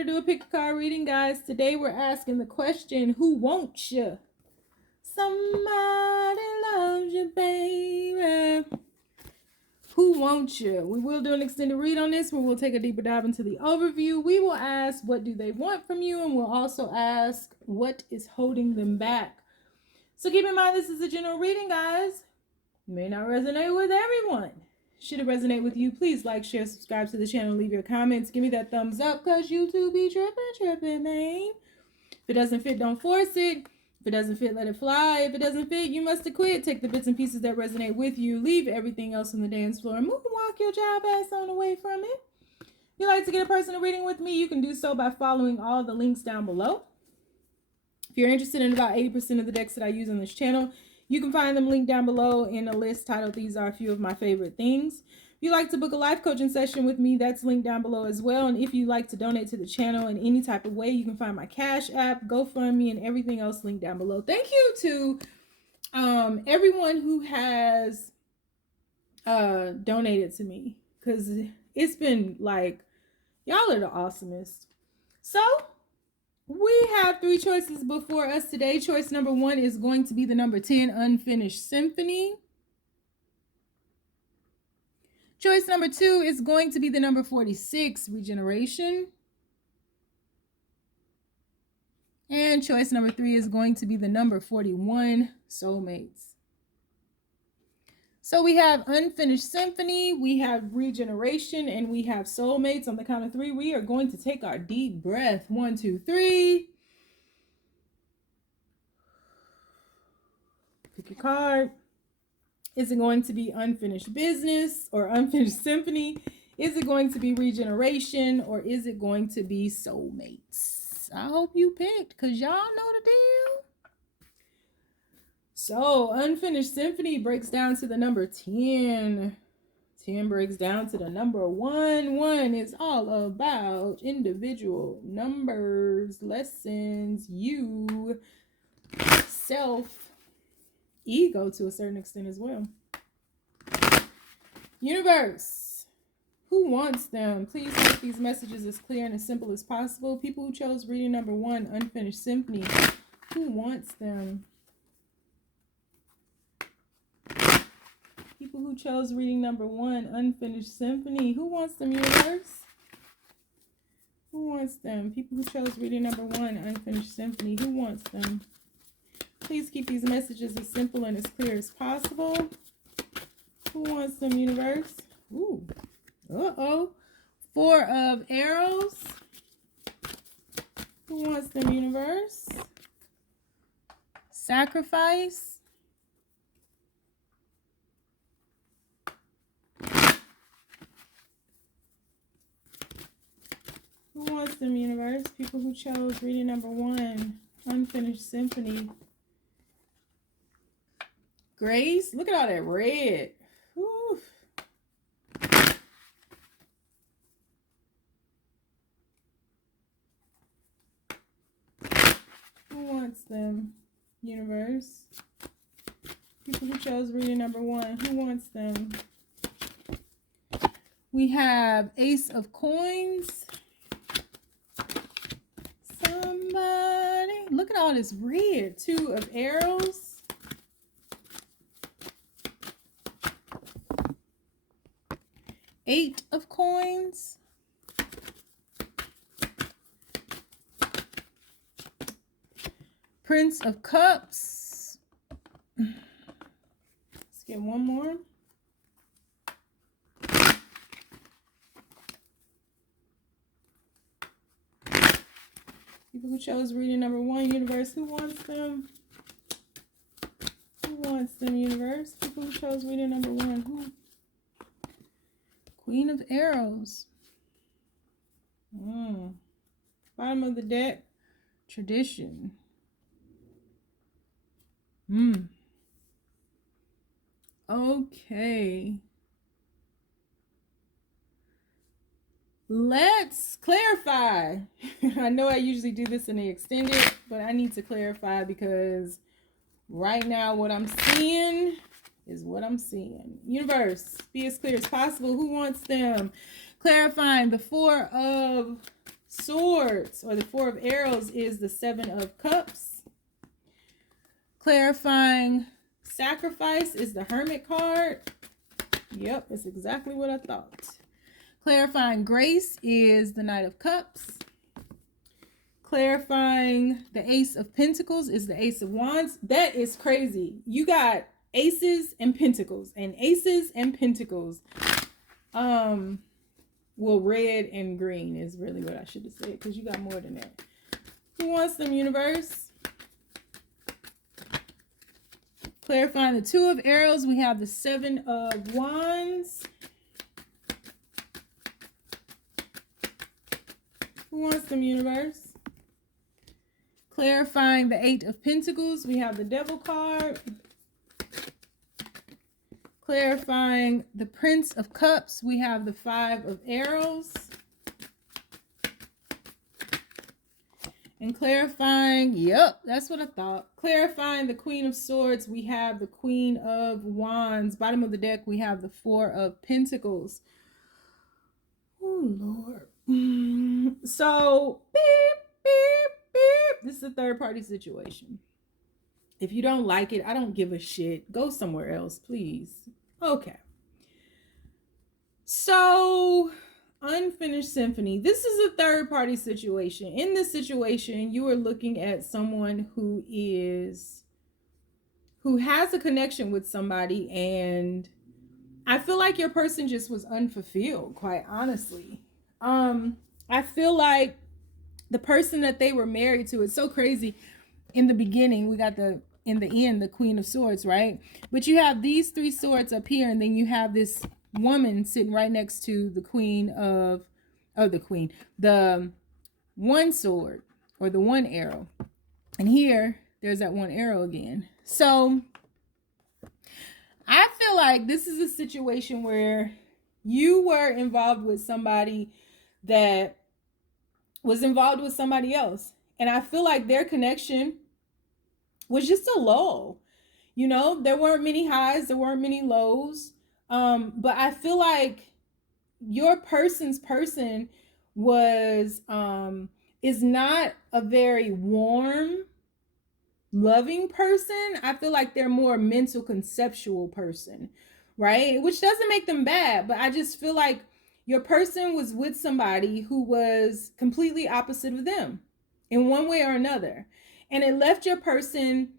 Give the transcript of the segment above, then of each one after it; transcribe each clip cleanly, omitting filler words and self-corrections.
here to do a pick a card reading, guys. Today we're asking the question, who wants you? Somebody loves you, baby. Who wants you? We will do an extended read on this where we'll take a deeper dive into the overview. We will ask, what do they want from you? And we'll also ask, what is holding them back? So keep in mind, this is a general reading, guys. It may not resonate with everyone. Should it resonate with you, please like, share, subscribe to the channel, leave your comments. Give me that thumbs up, because YouTube be tripping, man. If it doesn't fit, don't force it. If it doesn't fit, let it fly. If it doesn't fit, you must have quit. Take the bits and pieces that resonate with you. Leave everything else on the dance floor and move and walk your job ass on away from it. If you'd like to get a personal reading with me, you can do so by following all the links down below. If you're interested in about 80% of the decks that I use on this channel, you can find them linked down below in a list titled These Are a Few of My Favorite Things. If you'd like to book a life coaching session with me, that's linked down below as well. And if you'd like to donate to the channel in any type of way, you can find my Cash App, GoFundMe, and everything else linked down below. Thank you to everyone who has donated to me, because it's been like, y'all are the awesomest. So we have 3 choices before us today. Choice number 1 is going to be the number 10, Unfinished Symphony. Choice number 2 is going to be the number 46, Regeneration. And choice number 3 is going to be the number 41, Soulmates. So we have Unfinished Symphony, we have Regeneration, and we have Soulmates. On the count of 3, we are going to take our deep breath. 1, 2, 3. Pick your card. Is it going to be Unfinished Business or Unfinished Symphony? Is it going to be Regeneration, or is it going to be Soulmates? I hope you picked, because y'all know the deal. So Unfinished Symphony breaks down to the number 10. 10 breaks down to the number 1. 1 is all about individual numbers, lessons, you, self, ego to a certain extent as well. Universe, who wants them? Please make these messages as clear and as simple as possible. People who chose reading number 1, Unfinished Symphony, who wants them? People who chose reading number 1, Unfinished Symphony, who wants them, universe? Who wants them? People who chose reading number 1, Unfinished Symphony, who wants them? Please keep these messages as simple and as clear as possible. Who wants them, universe? Ooh. Uh-oh. 4 of Arrows. Who wants them, universe? Sacrifice. Who wants them, universe? People who chose reading number 1, Unfinished Symphony. Grace. Look at all that red. Whew. Who wants them, universe? People who chose reading number 1. Who wants them? We have Ace of Coins. Somebody. Look at all this red. 2 of Arrows. Eight of Coins. Prince of Cups. Let's get one more. People who chose reading number 1, universe, who wants them? Who wants them, universe? People who chose reading number 1, who? Queen of Arrows. Bottom of the deck, Tradition. Okay. Let's clarify. I know I usually do this in the extended, but I need to clarify because right now what I'm seeing is what I'm seeing. Universe, be as clear as possible. Who wants them? Clarifying the 4 of Swords, or the Four of Arrows, is the Seven of Cups. Clarifying Sacrifice is the Hermit card. Yep, that's exactly what I thought. Clarifying Grace is the Knight of Cups. Clarifying the Ace of Pentacles is the Ace of Wands. That is crazy. You got aces and pentacles, and aces and pentacles. Well, red and green is really what I should have said, because you got more than that. Who wants them, universe? Clarifying the Two of Arrows, we have the Seven of Wands. Who wants them, universe? Clarifying the Eight of Pentacles, we have the Devil card. Clarifying the Prince of Cups, we have the Five of Arrows. And clarifying, yep, that's what I thought. Clarifying the Queen of Swords, we have the Queen of Wands. Bottom of the deck, we have the Four of Pentacles. Oh, Lord. So, beep, beep, beep. This is a third-party situation. If you don't like it, I don't give a shit. Go somewhere else, please. Okay. So, unfinished symphony. This is a third-party situation. In this situation, you are looking at someone who has a connection with somebody, and I feel like your person just was unfulfilled, quite honestly. I feel like the person that they were married to, it's so crazy. In the beginning, we got in the end, the Queen of Swords, right? But you have these three swords up here, and then you have this woman sitting right next to the the one sword, or the one arrow. And here, there's that one arrow again. So, I feel like this is a situation where you were involved with somebody that was involved with somebody else. And I feel like their connection was just a lull. You know, there weren't many highs, there weren't many lows. But I feel like your person's person was, is not a very warm, loving person. I feel like they're more a mental, conceptual person, right? Which doesn't make them bad, but I just feel like your person was with somebody who was completely opposite of them in one way or another. And it left your person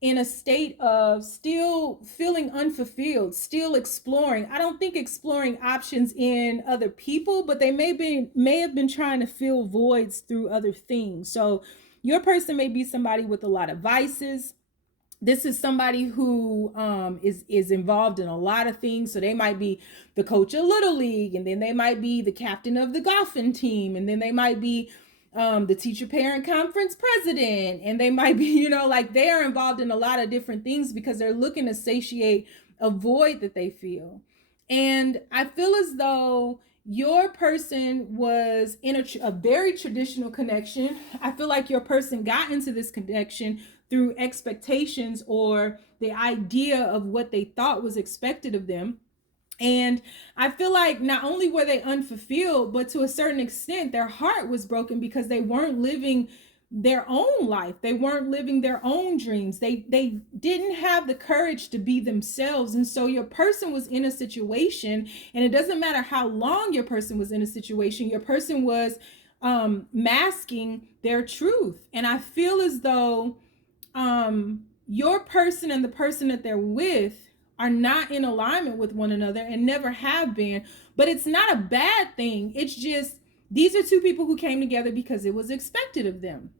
in a state of still feeling unfulfilled, still exploring. I don't think exploring options in other people, but they may have been trying to fill voids through other things. So your person may be somebody with a lot of vices. This is somebody who is involved in a lot of things. So they might be the coach of Little League, and then they might be the captain of the golfing team, and then they might be the teacher parent conference president, and they might be, you know, like they are involved in a lot of different things because they're looking to satiate a void that they feel. And I feel as though your person was in a very traditional connection. I feel like your person got into this connection through expectations or the idea of what they thought was expected of them. And I feel like not only were they unfulfilled, but to a certain extent, their heart was broken because they weren't living their own life. They weren't living their own dreams. They didn't have the courage to be themselves. And so your person was in a situation, and it doesn't matter how long your person was in a situation, your person was masking their truth. And I feel as though your person and the person that they're with are not in alignment with one another and never have been. But it's not a bad thing. It's just these are two people who came together because it was expected of them.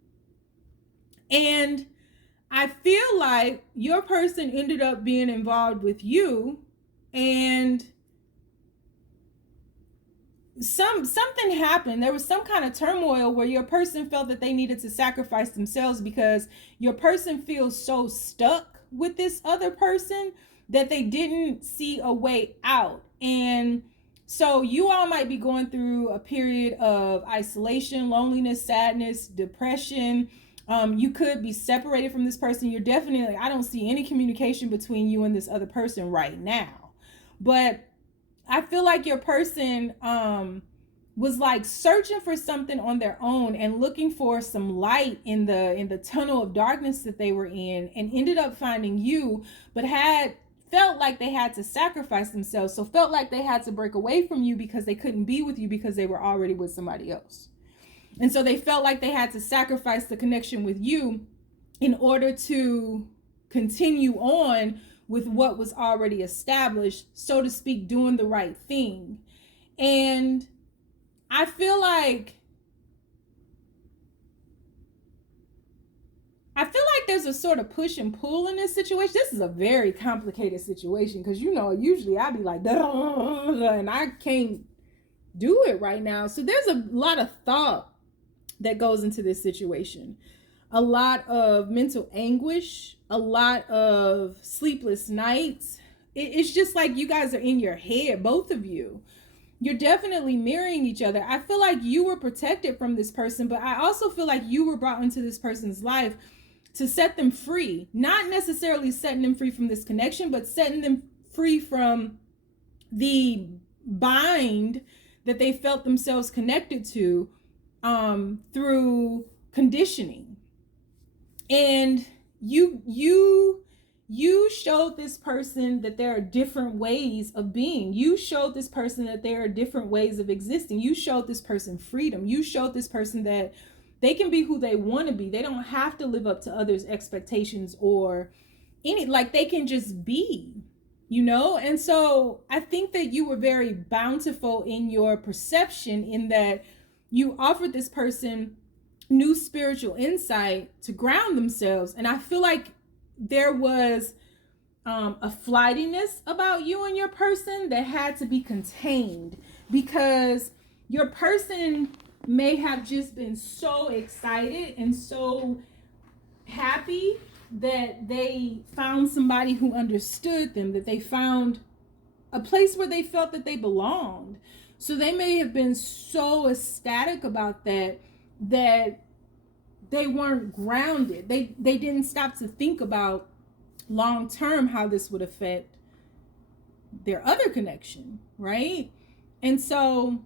And I feel like your person ended up being involved with you, and something happened. There was some kind of turmoil where your person felt that they needed to sacrifice themselves because your person feels so stuck with this other person that they didn't see a way out. And so you all might be going through a period of isolation, loneliness, sadness, depression. You could be separated from this person. You're definitely, I don't see any communication between you and this other person right now. But I feel like your person was like searching for something on their own and looking for some light in the tunnel of darkness that they were in, and ended up finding you, but had felt like they had to sacrifice themselves. So felt like they had to break away from you because they couldn't be with you because they were already with somebody else. And so they felt like they had to sacrifice the connection with you in order to continue on with what was already established, so to speak, doing the right thing. And I feel like there's a sort of push and pull in this situation. This is a very complicated situation because, you know, usually I'd be like, and I can't do it right now. So there's a lot of thought that goes into this situation. A lot of mental anguish, a lot of sleepless nights. It's just like you guys are in your head, both of you. You're definitely mirroring each other. I feel like you were protected from this person, but I also feel like you were brought into this person's life to set them free. Not necessarily setting them free from this connection, but setting them free from the bind that they felt themselves connected to through conditioning. And you showed this person that there are different ways of being. You showed this person that there are different ways of existing. You showed this person freedom. You showed this person that they can be who they want to be. They don't have to live up to others' expectations or like they can just be, you know? And so I think that you were very bountiful in your perception, in that you offered this person new spiritual insight to ground themselves. And I feel like there was a flightiness about you and your person that had to be contained, because your person may have just been so excited and so happy that they found somebody who understood them, that they found a place where they felt that they belonged. So they may have been so ecstatic about that they weren't grounded. They didn't stop to think about long term how this would affect their other connection, right? And so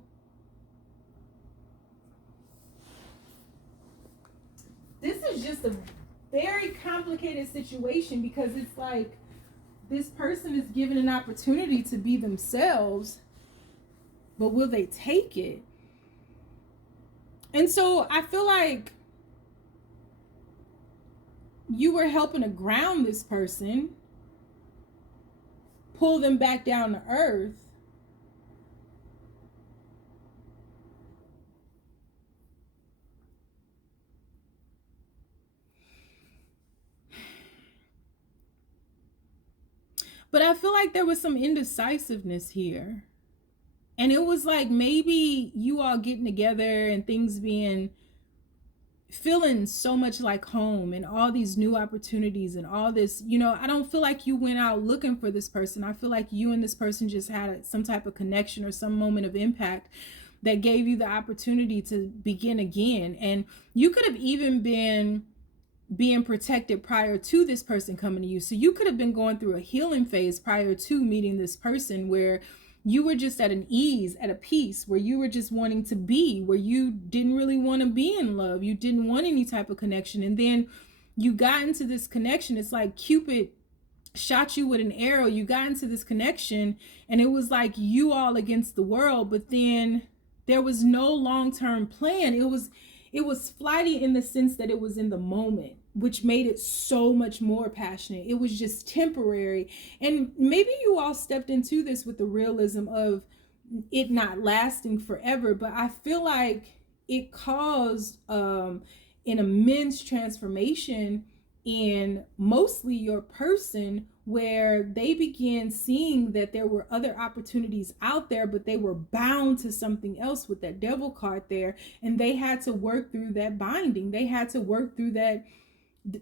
this is just a very complicated situation, because it's like this person is given an opportunity to be themselves, but will they take it? And so I feel like you were helping to ground this person, pull them back down to earth. But I feel like there was some indecisiveness here. And it was like maybe you all getting together and things feeling so much like home, and all these new opportunities and all this, you know, I don't feel like you went out looking for this person. I feel like you and this person just had some type of connection or some moment of impact that gave you the opportunity to begin again. And you could have even been being protected prior to this person coming to you. So you could have been going through a healing phase prior to meeting this person, where you were just at an ease, at a peace, where you were just wanting to be, where you didn't really want to be in love. You didn't want any type of connection. And then you got into this connection. It's like Cupid shot you with an arrow. You got into this connection and it was like you all against the world, but then there was no long-term plan. It was flighty in the sense that it was in the moment, which made it so much more passionate. It was just temporary. And maybe you all stepped into this with the realism of it not lasting forever, but I feel like it caused an immense transformation in mostly your person, where they began seeing that there were other opportunities out there, but they were bound to something else with that devil card there. And they had to work through that binding. They had to work through that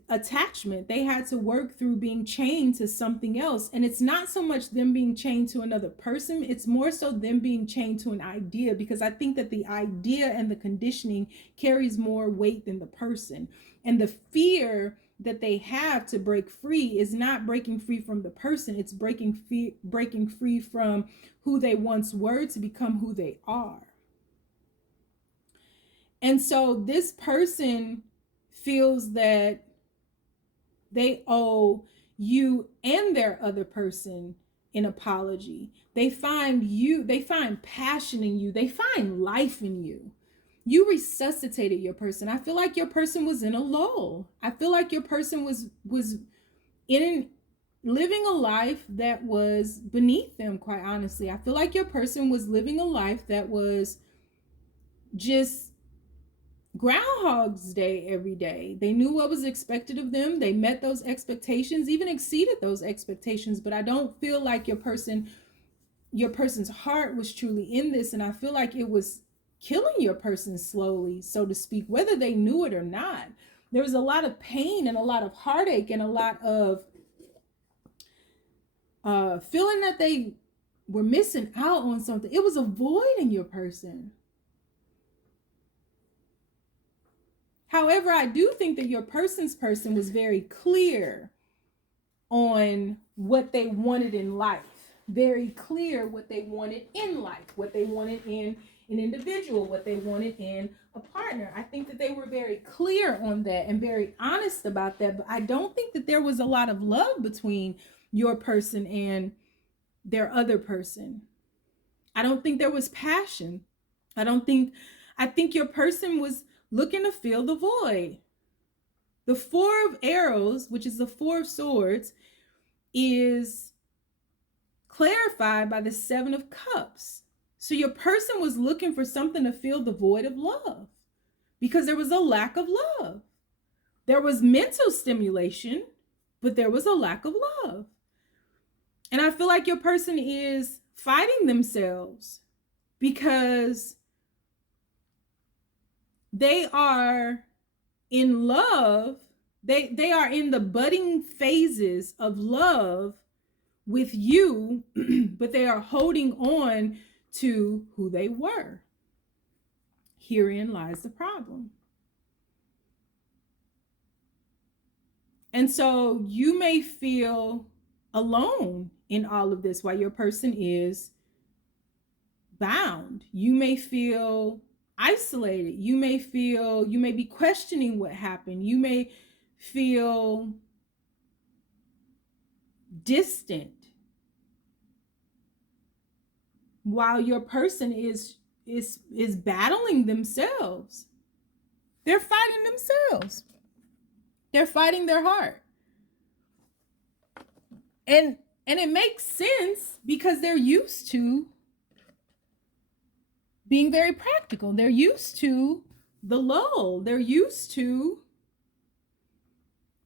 attachment. They had to work through being chained to something else. And it's not so much them being chained to another person, it's more so them being chained to an idea, because I think that the idea and the conditioning carries more weight than the person. And the fear that they have to break free is not breaking free from the person, it's breaking free from who they once were to become who they are. And so this person feels that they owe you and their other person an apology. They find passion in you. They find life in you. You resuscitated your person. I feel like your person was in a lull. I feel like your person was in living a life that was beneath them, quite honestly. I feel like your person was living a life that was just Groundhog's Day every day. They knew what was expected of them. They met those expectations, even exceeded those expectations. But I don't feel like your person's heart was truly in this. And I feel like it was killing your person slowly, so to speak, whether they knew it or not. There was a lot of pain and a lot of heartache and a lot of feeling that they were missing out on something. It was a void in your person. However, I do think that your person's person was very clear on what they wanted in life, very clear what they wanted in life, what they wanted in an individual, what they wanted in a partner. I think that they were very clear on that and very honest about that, but I don't think that there was a lot of love between your person and their other person. I don't think there was passion. I think your person was looking to fill the void. The Four of Arrows, which is the Four of Swords, is clarified by the Seven of Cups. So your person was looking for something to fill the void of love because there was a lack of love. There was mental stimulation, but there was a lack of love. And I feel like your person is fighting themselves because they are in love. They are in the budding phases of love with you, but they are holding on to who they were. Herein lies the problem. And so you may feel alone in all of this while your person is bound. You may feel isolated. You may be questioning what happened. You may feel distant while your person is battling themselves. They're fighting themselves. They're fighting their heart. And it makes sense because they're used to being very practical. They're used to the lull. They're used to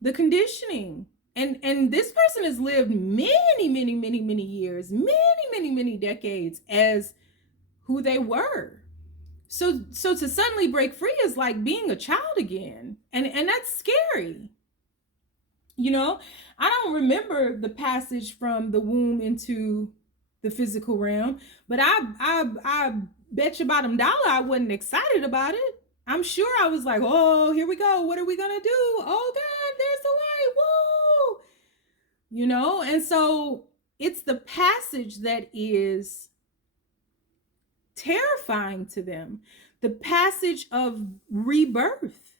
the conditioning. And this person has lived many years, many decades as who they were. So to suddenly break free is like being a child again. And that's scary. You know, I don't remember the passage from the womb into the physical realm, but I bet you bottom dollar I wasn't excited about it. I'm sure I was like, oh, here we go. What are we going to do? Oh God, there's the light. Whoa. You know, and so it's the passage that is terrifying to them. The passage of rebirth.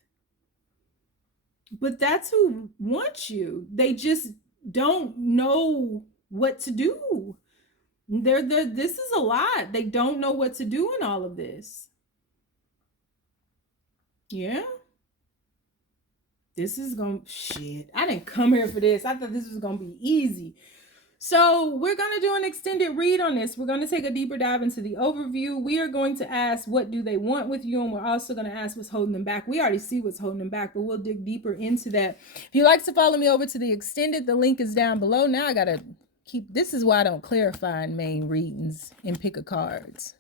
But that's who wants you. They just don't know what to do. This is a lot. They don't know what to do in all of this. Yeah. This is shit. I didn't come here for this. I thought this was gonna be easy. So we're going to do an extended read on this. We're going to take a deeper dive into the overview. We are going to ask, what do they want with you? And we're also going to ask what's holding them back. We already see what's holding them back, but we'll dig deeper into that. If you'd like to follow me over to the extended, the link is down below. Now I got to this is why I don't clarify in main readings and pick a cards.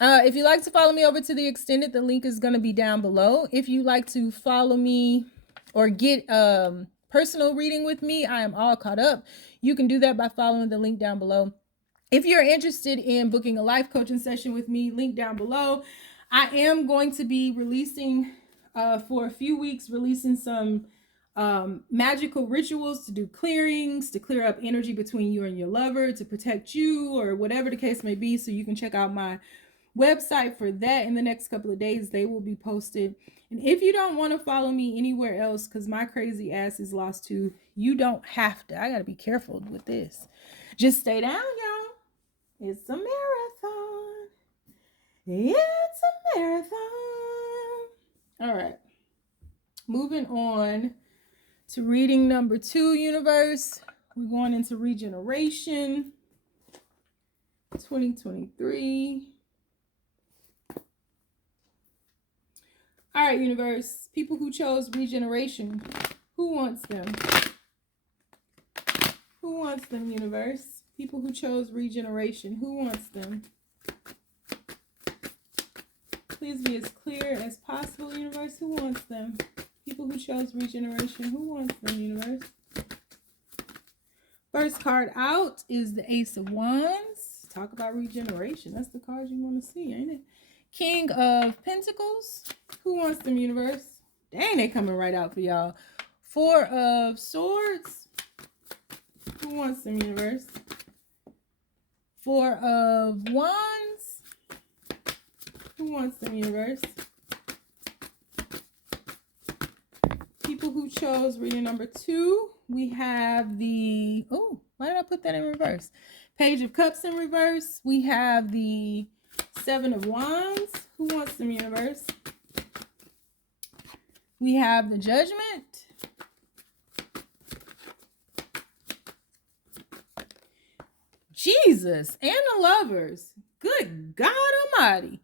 If you'd like to follow me over to the extended, the link is going to be down below. If you'd like to follow me or get personal reading with me, I am all caught up. You can do that by following the link down below. If you're interested in booking a life coaching session with me, link down below. I am going to be releasing for a few weeks, releasing some magical rituals to do clearings, to clear up energy between you and your lover, to protect you, or whatever the case may be. So you can check out my website for that in the next couple of days. They will be posted. And if you don't want to follow me anywhere else, because my crazy ass is lost too, you don't have to. I got to be careful with this. Just stay down, y'all. It's a marathon. It's a marathon. All right. Moving on to reading number 2, universe. We're going into Regeneration 2023. All right, universe. People who chose Regeneration. Who wants them? Who wants them, universe? People who chose Regeneration. Who wants them? Please be as clear as possible, universe. Who wants them? People who chose Regeneration. Who wants them, universe? First card out is the Ace of Wands. Talk about regeneration. That's the card you want to see, ain't it? King of Pentacles. Who wants them, universe? Dang, they coming right out for y'all. 4 of Swords. Who wants them, universe? 4 of Wands. Who wants them, universe? People who chose reading number 2. We have the, oh, why did I put that in reverse? Page of Cups in reverse. We have the 7 of Wands. Who wants them, universe? We have the Judgment. Jesus and the Lovers. Good God Almighty.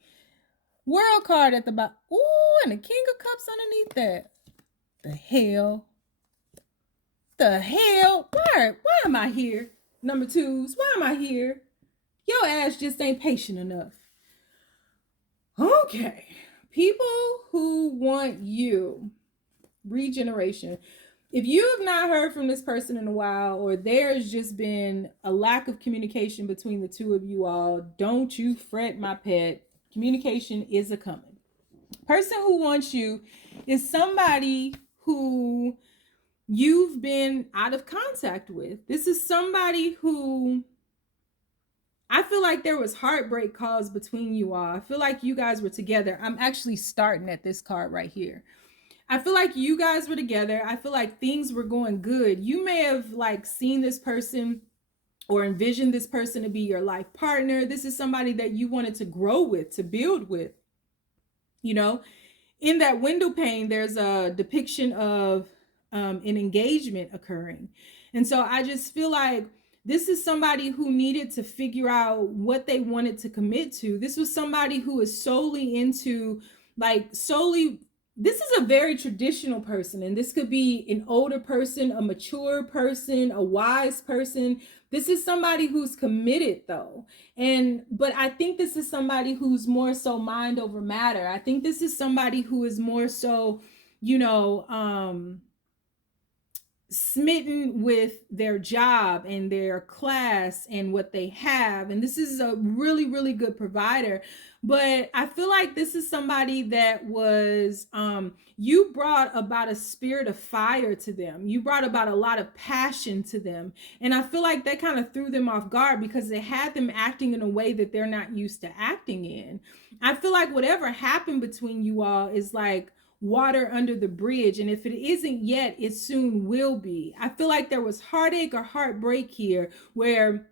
World card at the bottom. Ooh, and the King of Cups underneath that. The hell? The hell? Why am I here? Number 2s, why am I here? Your ass just ain't patient enough. Okay. People who want you. Regeneration. If you have not heard from this person in a while, or there's just been a lack of communication between the two of you all, don't you fret, my pet. Communication is a coming. Person who wants you is somebody who you've been out of contact with. This is somebody who I feel like there was heartbreak caused between you all. I feel like you guys were together. I'm actually starting at this card right here. I feel like you guys were together. I feel like things were going good. You may have like seen this person or envisioned this person to be your life partner. This is somebody that you wanted to grow with, to build with. You know, in that window pane, there's a depiction of an engagement occurring. And so I just feel like this is somebody who needed to figure out what they wanted to commit to. This was somebody who is solely into this is a very traditional person, and this could be an older person, a mature person, a wise person. This is somebody who's committed though. But I think this is somebody who's more so mind over matter. I think this is somebody who is more so, smitten with their job and their class and what they have. And this is a really, really good provider. But I feel like this is somebody that was, you brought about a spirit of fire to them. You brought about a lot of passion to them. And I feel like that kind of threw them off guard because it had them acting in a way that they're not used to acting in. I feel like whatever happened between you all is like water under the bridge, and if it isn't yet, it soon will be. I feel like there was heartache or heartbreak here where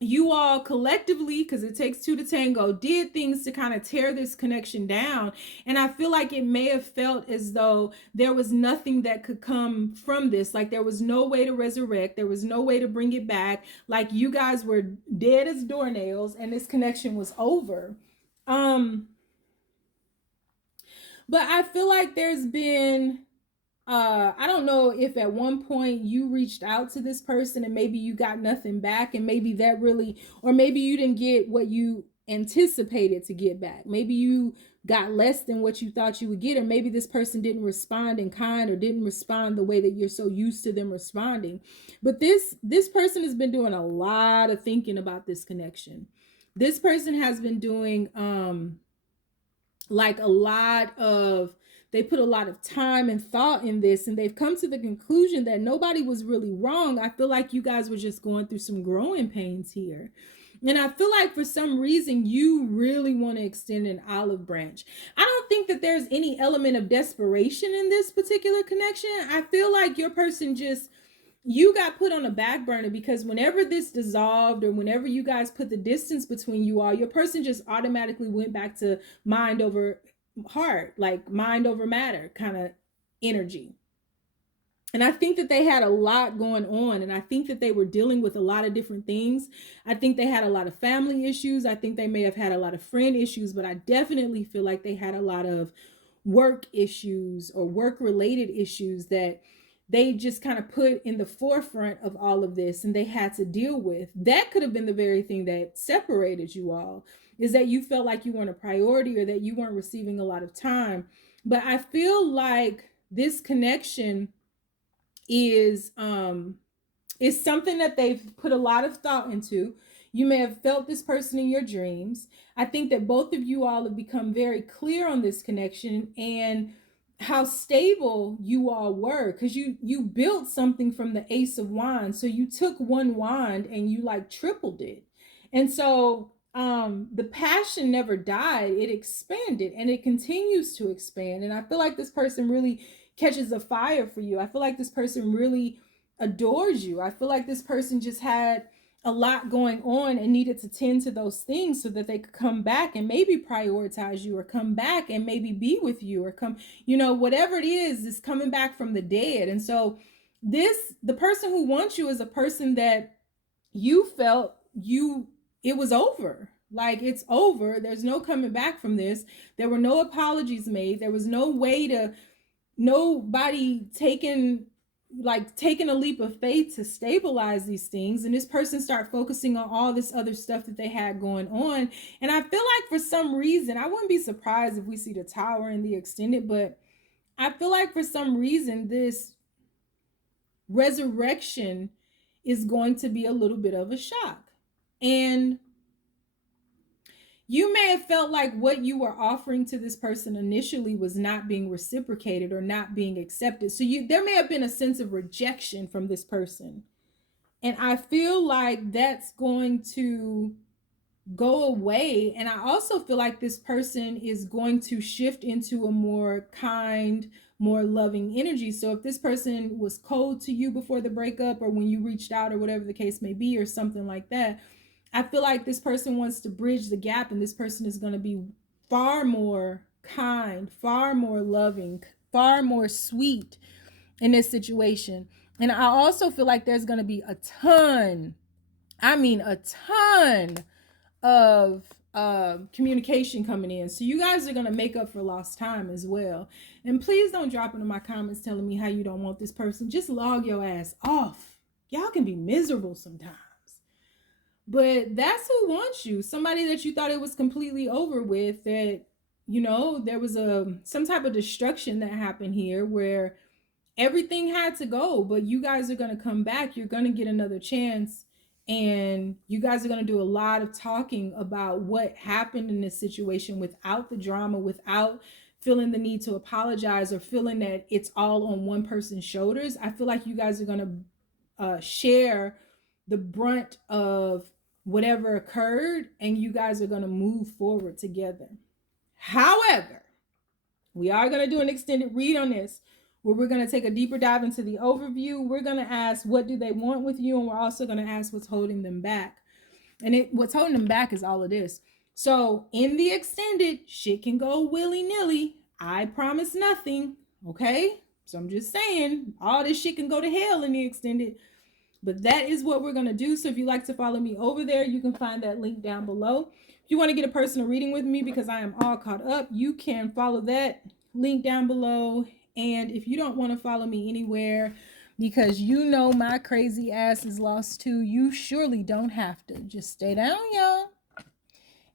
you all collectively, because it takes 2 to tango, did things to kind of tear this connection down. And I feel like it may have felt as though there was nothing that could come from this. Like there was no way to resurrect. There was no way to bring it back. Like you guys were dead as doornails and this connection was over. But I feel like there's been, I don't know if at one point you reached out to this person and maybe you got nothing back, and maybe that really, or maybe you didn't get what you anticipated to get back. Maybe you got less than what you thought you would get, or maybe this person didn't respond in kind or didn't respond the way that you're so used to them responding. But this person has been doing a lot of thinking about this connection. This person has been doing, they put a lot of time and thought in this, and they've come to the conclusion that nobody was really wrong. I feel like you guys were just going through some growing pains here. And I feel like for some reason you really want to extend an olive branch. I don't think that there's any element of desperation in this particular connection. I feel like your person just, you got put on a back burner because whenever this dissolved or whenever you guys put the distance between you all, your person just automatically went back to mind over heart, like mind over matter kind of energy. And I think that they had a lot going on, and I think that they were dealing with a lot of different things. I think they had a lot of family issues. I think they may have had a lot of friend issues, but I definitely feel like they had a lot of work issues or work related issues that they just kind of put in the forefront of all of this and they had to deal with. That could have been the very thing that separated you all, is that you felt like you weren't a priority or that you weren't receiving a lot of time. But I feel like this connection is something that they've put a lot of thought into. You may have felt this person in your dreams. I think that both of you all have become very clear on this connection and how stable you all were, because you built something from the Ace of Wands. So you took one wand and you like tripled it. And so the passion never died, it expanded and it continues to expand. And I feel like this person really catches a fire for you. I feel like this person really adores you. I feel like this person just had a lot going on and needed to tend to those things so that they could come back and maybe prioritize you, or come back and maybe be with you, or come, whatever it is coming back from the dead. And so the person who wants you is a person that you felt it was over. Like, it's over. There's no coming back from this. There were no apologies made. There was no way to, nobody taking a leap of faith to stabilize these things, and this person start focusing on all this other stuff that they had going on. And I feel like for some reason, I wouldn't be surprised if we see the Tower in the extended, but I feel like for some reason this resurrection is going to be a little bit of a shock. And you may have felt like what you were offering to this person initially was not being reciprocated or not being accepted. So there may have been a sense of rejection from this person. And I feel like that's going to go away. And I also feel like this person is going to shift into a more kind, more loving energy. So if this person was cold to you before the breakup, or when you reached out, or whatever the case may be, or something like that, I feel like this person wants to bridge the gap, and this person is going to be far more kind, far more loving, far more sweet in this situation. And I also feel like there's going to be a ton of communication coming in. So you guys are going to make up for lost time as well. And please don't drop into my comments telling me how you don't want this person. Just log your ass off. Y'all can be miserable sometimes. But that's who wants you. Somebody that you thought it was completely over with, that, there was some type of destruction that happened here where everything had to go, but you guys are going to come back. You're going to get another chance, and you guys are going to do a lot of talking about what happened in this situation without the drama, without feeling the need to apologize or feeling that it's all on one person's shoulders. I feel like you guys are going to share the brunt of whatever occurred, and you guys are going to move forward together. However, we are going to do an extended read on this, where we're going to take a deeper dive into the overview. We're going to ask, what do they want with you? And we're also going to ask what's holding them back. And what's holding them back is all of this. So in the extended, shit can go willy-nilly. I promise nothing. Okay? So I'm just saying, all this shit can go to hell in the extended. But that is what we're going to do. So if you'd like to follow me over there, you can find that link down below. If you want to get a personal reading with me, because I am all caught up, you can follow that link down below. And if you don't want to follow me anywhere because my crazy ass is lost too, you surely don't have to. Just stay down, y'all.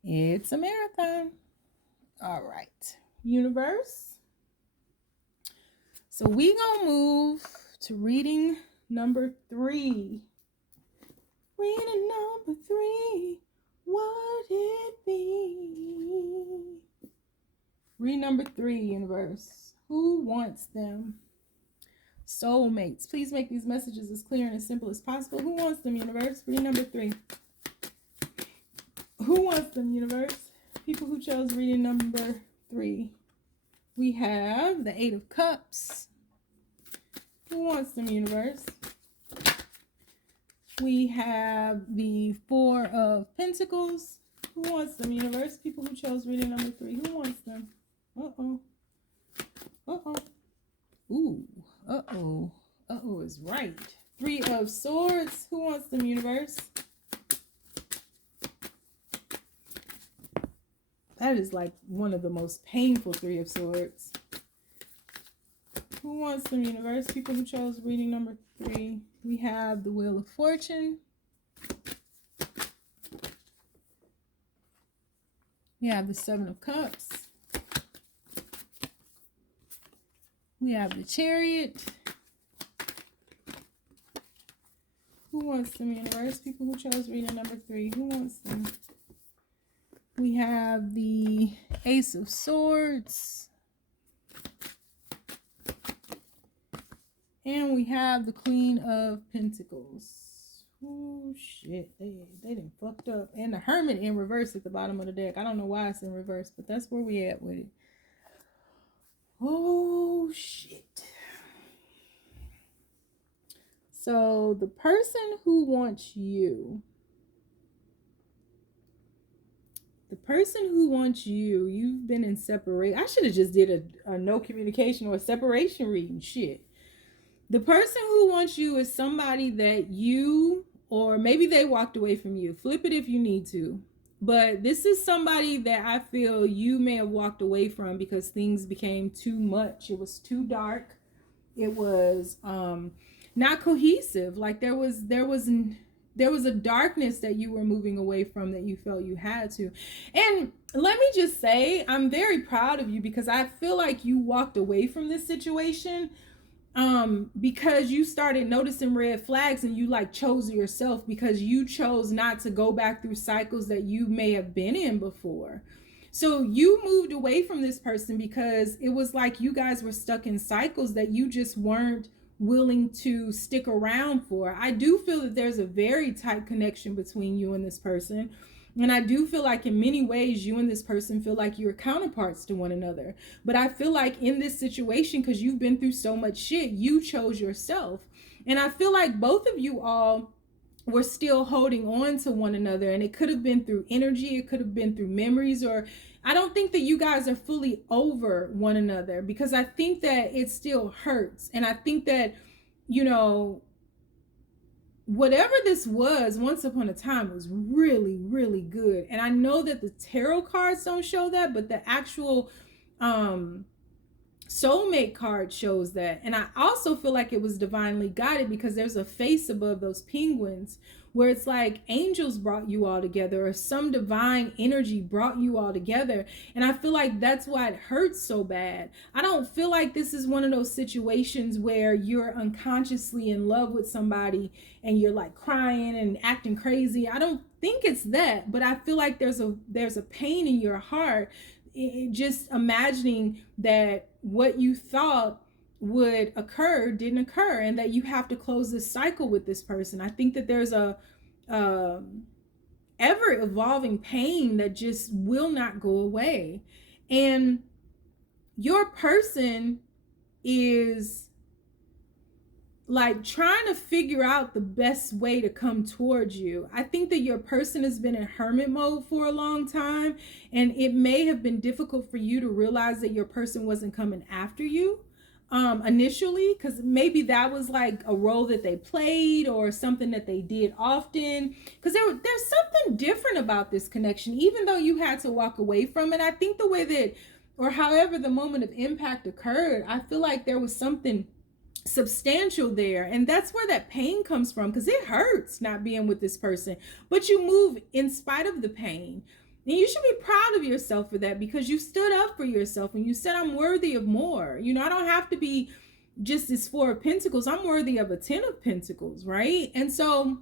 It's a marathon. All right, universe. So we gonna move to reading number 3. Reading number 3. What it be? Read number 3, universe. Who wants them? Soulmates. Please make these messages as clear and as simple as possible. Who wants them, universe? Read number 3. Who wants them, universe? People who chose reading number 3. We have the 8 of Cups. Who wants them, universe? We have the 4 of Pentacles. Who wants them, universe? People who chose reading number 3. Who wants them? Uh-oh. Uh-oh. Ooh. Uh-oh. Uh-oh is right. 3 of Swords. Who wants them, universe? That is like one of the most painful 3 of Swords. Who wants them, universe? People who chose reading number 3. We have the Wheel of Fortune. We have the 7 of Cups. We have the Chariot. Who wants them, universe? People who chose reading number 3. Who wants them? We have the Ace of Swords. And we have the Queen of Pentacles. Oh, shit. They done fucked up. And the Hermit in reverse at the bottom of the deck. I don't know why it's in reverse, but that's where we at with it. Oh, shit. So, the person who wants you... The person who wants you, you've been in separation. I should have just did a no communication or a separation reading. Shit. The person who wants you is somebody that you, or maybe they walked away from you. Flip it if you need to. But this is somebody that I feel you may have walked away from because things became too much. It was too dark. It was not cohesive. Like there was a darkness that you were moving away from that you felt you had to. And let me just say, I'm very proud of you because I feel like you walked away from this situation because you started noticing red flags and you like chose yourself because you chose not to go back through cycles that you may have been in before. So you moved away from this person because it was like you guys were stuck in cycles that you just weren't willing to stick around for. I do feel that there's a very tight connection between you and this person. And I do feel like in many ways, you and this person feel like you're counterparts to one another. But I feel like in this situation, because you've been through so much shit, you chose yourself. And I feel like both of you all were still holding on to one another. And it could have been through energy. It could have been through memories. Or I don't think that you guys are fully over one another because I think that it still hurts. And I think that, you know, whatever this was once upon a time was really, really good. And I know that the tarot cards don't show that, but the actual soulmate card shows that. And I also feel like it was divinely guided because there's a face above those penguins where it's like angels brought you all together or some divine energy brought you all together. And I feel like that's why it hurts so bad. I don't feel like this is one of those situations where you're unconsciously in love with somebody and you're like crying and acting crazy. I don't think it's that, but I feel like there's a pain in your heart just imagining that what you thought would occur didn't occur and that you have to close this cycle with this person. I think that there's a ever evolving pain that just will not go away. And your person is like trying to figure out the best way to come towards you. I think that your person has been in hermit mode for a long time, and it may have been difficult for you to realize that your person wasn't coming after you initially, because maybe that was like a role that they played or something that they did often, because there's something different about this connection, even though you had to walk away from it. I think the way that, or however the moment of impact occurred, I feel like there was something substantial there, and that's where that pain comes from, because it hurts not being with this person, but you move in spite of the pain. And you should be proud of yourself for that, because you stood up for yourself and you said, I'm worthy of more. You know, I don't have to be just this 4 of Pentacles. I'm worthy of a 10 of Pentacles, right? And so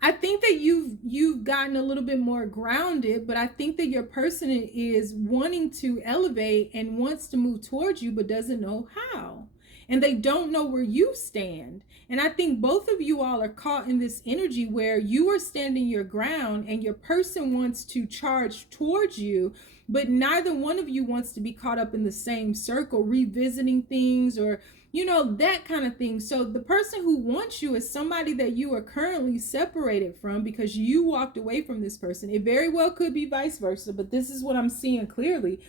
I think that you've gotten a little bit more grounded, but I think that your person is wanting to elevate and wants to move towards you, but doesn't know how. and they don't know where you stand. And I think both of you all are caught in this energy where you are standing your ground and your person wants to charge towards you, but neither one of you wants to be caught up in the same circle, revisiting things or, you know, that kind of thing. So the person who wants you is somebody that you are currently separated from because you walked away from this person. It very well could be vice versa, but this is what I'm seeing clearly,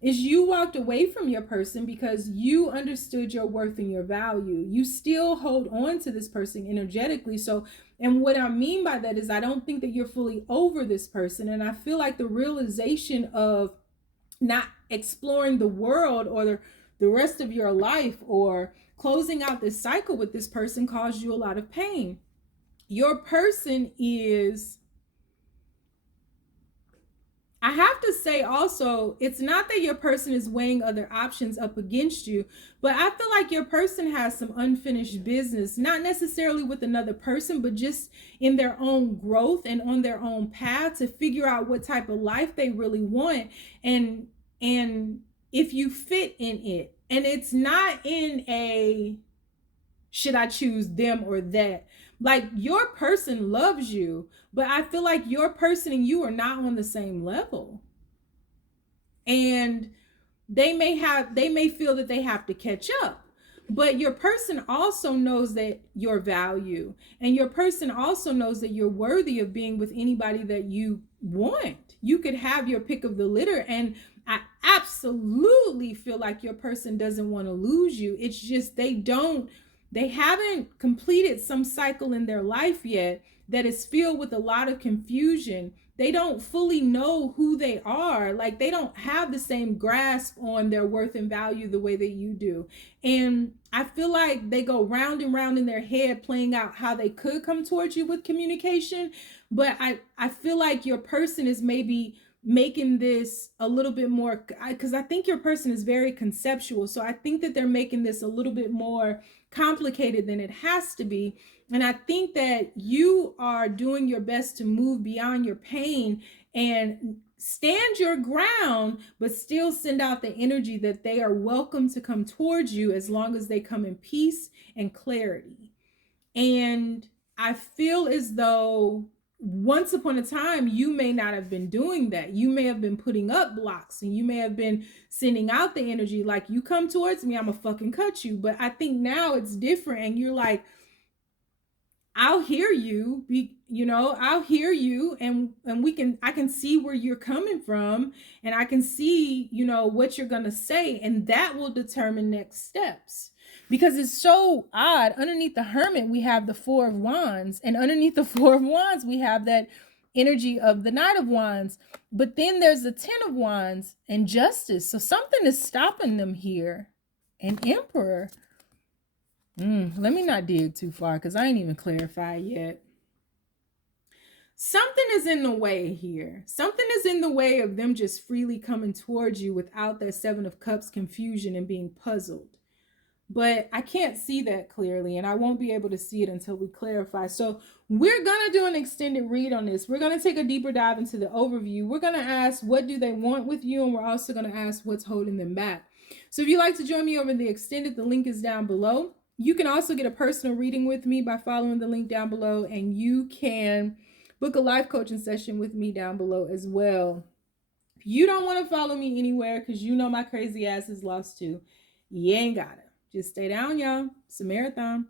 is you walked away from your person because you understood your worth and your value. You still hold on to this person energetically. So, and what I mean by that is I don't think that you're fully over this person. And I feel like the realization of not exploring the world or the rest of your life or closing out this cycle with this person caused you a lot of pain. Your person is, I have to say also, it's not that your person is weighing other options up against you, but I feel like your person has some unfinished business, not necessarily with another person, but just in their own growth and on their own path to figure out what type of life they really want and if you fit in it. And it's not in a, should I choose them or that? Like, your person loves you, but I feel like your person and you are not on the same level. And they may feel that they have to catch up. But your person also knows that your value, and your person also knows that you're worthy of being with anybody that you want. You could have your pick of the litter, and I absolutely feel like your person doesn't want to lose you. It's just they haven't completed some cycle in their life yet that is filled with a lot of confusion. They don't fully know who they are. Like, they don't have the same grasp on their worth and value the way that you do. And I feel like they go round and round in their head playing out how they could come towards you with communication. But I feel like your person is maybe making this a little bit more, because I think your person is very conceptual. So I think that they're making this a little bit more complicated than it has to be. And I think that you are doing your best to move beyond your pain and stand your ground, but still send out the energy that they are welcome to come towards you as long as they come in peace and clarity. And I feel as though once upon a time, you may not have been doing that. You may have been putting up blocks, and you may have been sending out the energy like, you come towards me, I'm gonna fucking cut you. But I think now it's different, and you're like, I'll hear you, I'll hear you, and I can see where you're coming from, and I can see, what you're gonna say, and that will determine next steps. Because it's so odd. Underneath the Hermit, we have the Four of Wands. And underneath the Four of Wands, we have that energy of the Knight of Wands. But then there's the Ten of Wands and Justice. So something is stopping them here. And Emperor. Let me not dig too far because I ain't even clarified yet. Something is in the way here. Something is in the way of them just freely coming towards you without that Seven of Cups confusion and being puzzled. But I can't see that clearly, and I won't be able to see it until we clarify. So we're going to do an extended read on this. We're going to take a deeper dive into the overview. We're going to ask, what do they want with you? And we're also going to ask what's holding them back. So if you'd like to join me over the extended, the link is down below. You can also get a personal reading with me by following the link down below, and you can book a life coaching session with me down below as well. If you don't want to follow me anywhere because you know my crazy ass is lost too, you ain't got it. Just stay down, y'all. It's a marathon.